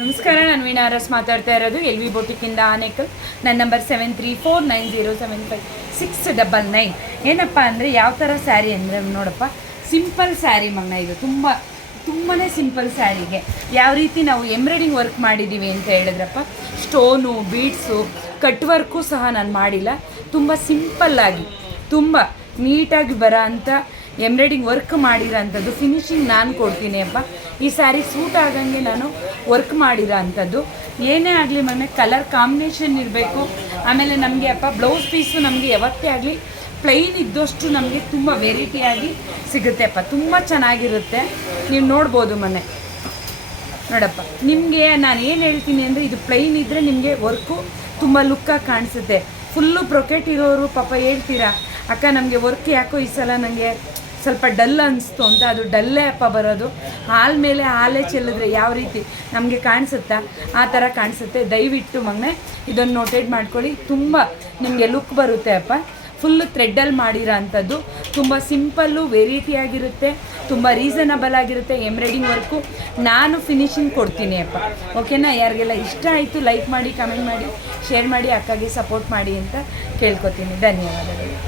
ನಮಸ್ಕಾರ, ನಾನು ವೀಣಾ ಅರಸ್ ಮಾತಾಡ್ತಾ ಇರೋದು ಎಲ್ ವಿ ಬೋಟಿಕ್ಕಿಂದ ಆನೇಕಲ್. ನನ್ನ ನಂಬರ್ 7349075699. ಏನಪ್ಪ ಅಂದರೆ ಯಾವ ಥರ ಸ್ಯಾರಿ ಅಂದರೆ ನೋಡಪ್ಪ, ಸಿಂಪಲ್ ಸ್ಯಾರಿ ಮಗನ. ಇದು ತುಂಬಾ ಸಿಂಪಲ್ ಸ್ಯಾರಿಗೆ ಯಾವ ರೀತಿ ನಾವು ಎಂಬ್ರಾಯ್ಡಿಂಗ್ ವರ್ಕ್ ಮಾಡಿದ್ದೀವಿ ಅಂತ ಹೇಳಿದ್ರಪ್ಪ. ಸ್ಟೋನು, ಬೀಡ್ಸು, ಕಟ್ ವರ್ಕು ಸಹ ನಾನು ಮಾಡಿಲ್ಲ. ತುಂಬ ಸಿಂಪಲ್ಲಾಗಿ ತುಂಬ ನೀಟಾಗಿ ಬರೋ ಅಂಥ ಎಂಬ್ರಾಯ್ಡಿಂಗ್ ವರ್ಕ್ ಮಾಡಿರೋ ಅಂಥದ್ದು ಫಿನಿಶಿಂಗ್ ನಾನು ಕೊಡ್ತೀನಿ ಅಪ್ಪ. ಈ ಸ್ಯಾರಿ ಸೂಟ್ ಆಗಂಗೆ ನಾನು ವರ್ಕ್ ಮಾಡಿರೋ ಅಂಥದ್ದು. ಏನೇ ಆಗಲಿ ಮನೆ ಕಲರ್ ಕಾಂಬಿನೇಷನ್ ಇರಬೇಕು. ಆಮೇಲೆ ನಮಗೆ ಅಪ್ಪ ಬ್ಲೌಸ್ ಪೀಸು ನಮಗೆ ಯಾವತ್ತೇ ಆಗಲಿ ಪ್ಲೈನ್ ಇದ್ದಷ್ಟು ನಮಗೆ ತುಂಬ ವೆರೈಟಿಯಾಗಿ ಸಿಗುತ್ತೆ ಅಪ್ಪ. ತುಂಬ ಚೆನ್ನಾಗಿರುತ್ತೆ, ನೀವು ನೋಡ್ಬೋದು ಮನೆ ನೋಡಪ್ಪ. ನಿಮಗೆ ನಾನು ಏನು ಹೇಳ್ತೀನಿ ಅಂದರೆ, ಇದು ಪ್ಲೈನ್ ಇದ್ದರೆ ನಿಮಗೆ ವರ್ಕು ತುಂಬ ಲುಕ್ಕಾಗಿ ಕಾಣಿಸುತ್ತೆ. ಫುಲ್ಲು ಬ್ರೊಕೆಟ್ ಇರೋರು ಪಾಪ ಹೇಳ್ತೀರಾ, ಅಕ್ಕ ನಮಗೆ ವರ್ಕ್ ಯಾಕೋ ಈ ಸಲ ನನಗೆ ಸ್ವಲ್ಪ ಡಲ್ ಅನಿಸ್ತು ಅಂತ. ಅದು ಡಲ್ಲೇ ಅಪ್ಪ ಬರೋದು. ಹಾಲ್ ಮೇಲೆ ಹಾಲೇ ಚೆಲ್ಲಿದ್ರೆ ಯಾವ ರೀತಿ ನಮಗೆ ಕಾಣಿಸುತ್ತಾ ಆ ಥರ ಕಾಣಿಸುತ್ತೆ. ದಯವಿಟ್ಟು ಮಗನೇ ಇದನ್ನು ನೋಟೇಟ್ ಮಾಡ್ಕೊಳ್ಳಿ. ತುಂಬ ನಿಮಗೆ ಲುಕ್ ಬರುತ್ತೆ ಅಪ್ಪ. ಫುಲ್ಲು ಥ್ರೆಡ್ಡಲ್ಲಿ ಮಾಡಿರೋ ಅಂಥದ್ದು. ತುಂಬ ಸಿಂಪಲ್ಲು, ವೆರೈಟಿಯಾಗಿರುತ್ತೆ, ತುಂಬ ರೀಸನಬಲ್ ಆಗಿರುತ್ತೆ. ಎಂಬ್ರಾಯ್ಡಿಂಗ್ ವರ್ಕು ನಾನು ಫಿನಿಶಿಂಗ್ ಕೊಡ್ತೀನಿ ಅಪ್ಪ. ಓಕೆನಾ? ಯಾರಿಗೆಲ್ಲ ಇಷ್ಟ ಆಯಿತು ಲೈಕ್ ಮಾಡಿ, ಕಮೆಂಟ್ ಮಾಡಿ, ಶೇರ್ ಮಾಡಿ, ಅಕ್ಕಗೆ ಸಪೋರ್ಟ್ ಮಾಡಿ ಅಂತ ಕೇಳ್ಕೊತೀನಿ. ಧನ್ಯವಾದಗಳು.